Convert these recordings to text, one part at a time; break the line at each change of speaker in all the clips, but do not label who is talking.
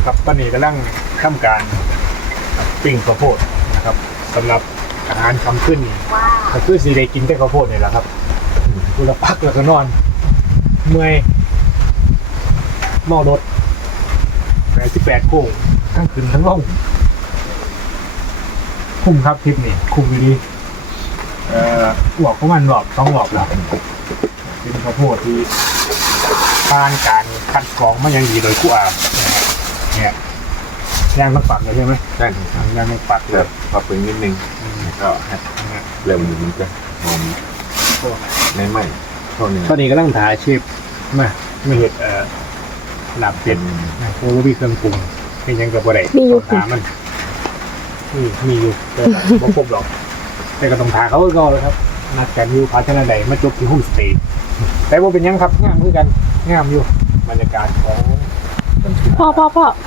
ครับตอนนี้กำลังทำการปิ้งข้าวโพดนะครับสำหรับอาหารคำขึ้นก็คือสีได้กินแต่ข้าวโพดนี่แหละครับกูละพักแล้วก็นอนเมื่อยเมารถ88โค้งทั้งขึ้นทั้งลงคุ้มครับทริปนี้คุ้มดีหลอกประมาณหลอก2หลอกแล้วเป็นข้าวโพดที่ผ่านการคัดกรองมาอย่างดีโดยกู้อาเนี่ยย่างต้องปักเลยใช่ไหม
ใช่ครับ
ย่างต้องปักเล
แบ
ย
บปรับปรุงนิดนึงก็ให้เริ่มมันจะหอมไม่ไหม้เท่านี้
ตอนนี้ก็ต้องถ่ายชีพมาไม่เห็ดหลับเป็ดโอ้มีเครื่องปรุงเป็นยังกับอะไร
มีอยู่
ถามมันมีอยู่แต่บ่ครบหรอกแต่ก็ต้องถ่ายเขาก็เลยครับนัดกันอยู่พาชนะใดมาจบที่โฮมสเตย์แต่ว่าเป็นยังครับงามคือกันงามอยู่บรรยากาศของ
พ่อ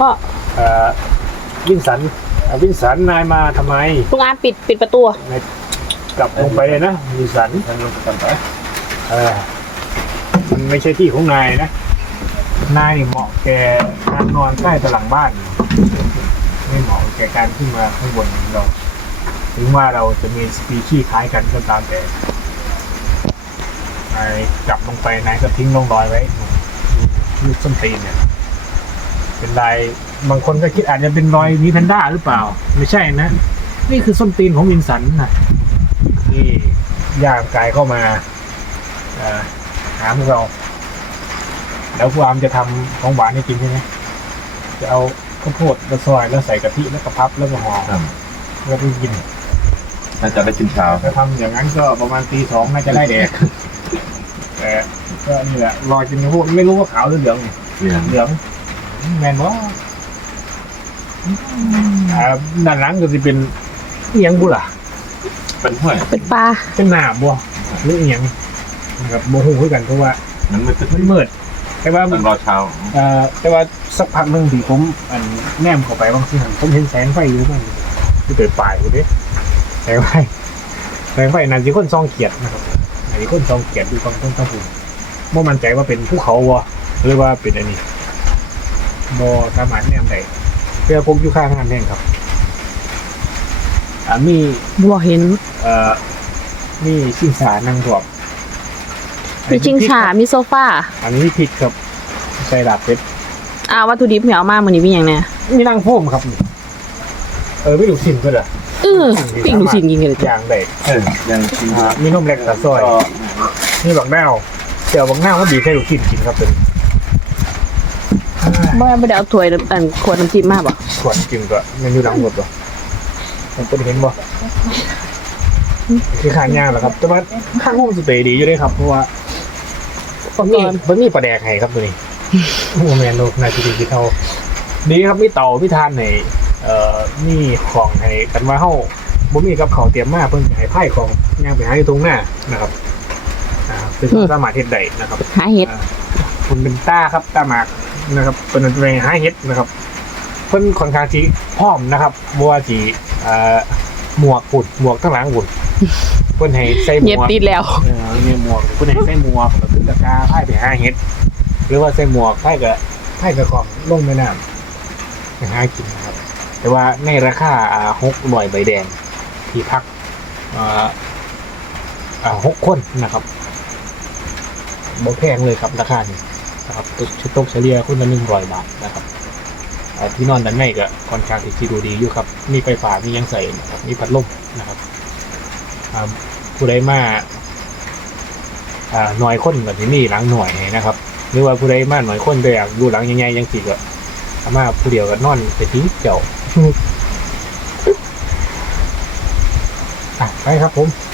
วินสันนายมาทำไม
ลุงอามปิดประตู
กลับลงไปเลยนะวินสัน
ทั้งลงกันไป
มันไม่ใช่ที่ของนายนะนายนี่เหมาะแก่การนอนใกล้ตะหลังบ้านไม่เหมาะแก่การขึ้นมาข้างบนเราถึงว่าเราจะมีสปีชีส์คล้ายกันก็ตามแต่นายกลับลงไปนายก็ทิ้งร่องรอยไว้ลูกส้นตีนเนี่ยเป็นลายบางคนก็คิดอาจจะเป็นรอยมีแพนด้าหรือเปล่าไม่ใช่นะนี่คือส้นตีนของวินสันนะที่ย่างกายเข้ามาหาพวกเราแล้วผู้อามจะทำของหวานให้กินใช่ไหมจะเอาข้าวโพดแล้วซอยแล้วใส่กะทิแล้วก็พับแล้วก็ห่อแล้วก็กิน
น่าจะได้กินเช้า
ถ้าทำอย่างนั้นก็ประมาณตี 2น่าจะได้แดกแต่ก็นี่แหละรอกินข้าวโพดไม่รู้ว่าขาวหรือเหลืองเนี่ย
เนี่ย
เหลืองแมนว่าด้านหลังก็จะเป็นเอียงบุล่ะ
เป็นห้วย
เป็นปลา
เป็นหนาบัวหรือเอียงนะครับโมโหคือกันเพราะว่า
มันมืด
มันมืดแต่ว่า
มันรอเช้า
แต่ว่าสักพักหนึ่งที่ผมแนมเข้าไปบางทีผมเห็นแสงไฟอยู่บ้างที่เปิดปลายอยู่ดิแสงไฟนั่นสิคนซองเขียดนะครับอันนี้คนซองเขียดดูฟังต้นตะปูบ่มั่นใจว่าเป็นภูเขาวะหรือว่าเป็นอันนี้บ่สามารถแนมได้เพื่อผมอยู่ข้างงานแห่งครับมี
บัวเห็น
มีชิงสานั่งรอบ
มีชิงฉามีโซฟา
อันนี้พริกครับใส่ดาบเป็ด
วัตถุดิบเหนียวมากมันนี้เป็นอย่างเนี้ย
มีนั่งโพ่มครับไม่ดูสินก็เหรอ
ปิ้งดูสิยิงกันเลย
อย่างใด
ยังกิน
มีนมเล็กกับซอยมีบักแนวเดี๋ยวบักแนวก็บีบให้ดูกินครับเป็น
ไม่ได้เอาถ้วยขวดน้ำจิ้มมาบ่
ขวดกินก็มันอยู่หลังหมดบ่ผมเป็นเห็นบ่คือข้างย่างแหละครับแต่ว่าข้างห้องสเตย์ดีอยู่ด้วยครับเพราะว่ามันมีปลาแดกให้ครับตัวนี้โอ้แมนโลกนายจีดีเท่าดีครับมีเต่ามีทานให้มีของให้กันว่าเฮาบ่มีกับเขาเตรียมมาเพิ่นให้ไผ่ของย่างไปหาอยู่ตรงหน้านะครับซึ่งสามารถเฮ็ดได้นะครับ
หาเห็ด
คุณเป็นต้าครับต้าหมากนะครับเป็นอะไรหาเฮ็ดนะครับเพิ่นค่อนข้างที่พร้อมนะครับบัวสีหมวกหุ่นหมวกทั้งหลังหุ่นเพิ่นให้ใส่หม
เย็บ
วก
ติดแล้ว
มีหมวกเพิ่นให้ใส่หมวกแล้วขึ้นตะกร้าไผ่ไปหาเฮ็ดหรือว่าใส่หมวกไผ่กับของลงแม่น้ำไปหากินนะครับแต่ว่าในราคา600ใบแดงที่พัก6คนนะครับบ่แพงเลยครับราคานี้นะครับตกเฉลี่ยคนละ100 บาทนะครับที่นอนด้านในก็ค่อนข้างที่จะดูดีอยู่ครับมีไฟฟ้ามียังใส่นะครับมีพัดลมนะครับผู้ใดมาหน่อยคนแบบนี้หลังหน่อยนะครับหรือว่าผู้ใดมาหน่อยคนแต่อยากดูหลังใหญ่ๆยังสิก็สามารถผู้เดียวก็นอนไปทิ้งเจ้าไปครับผม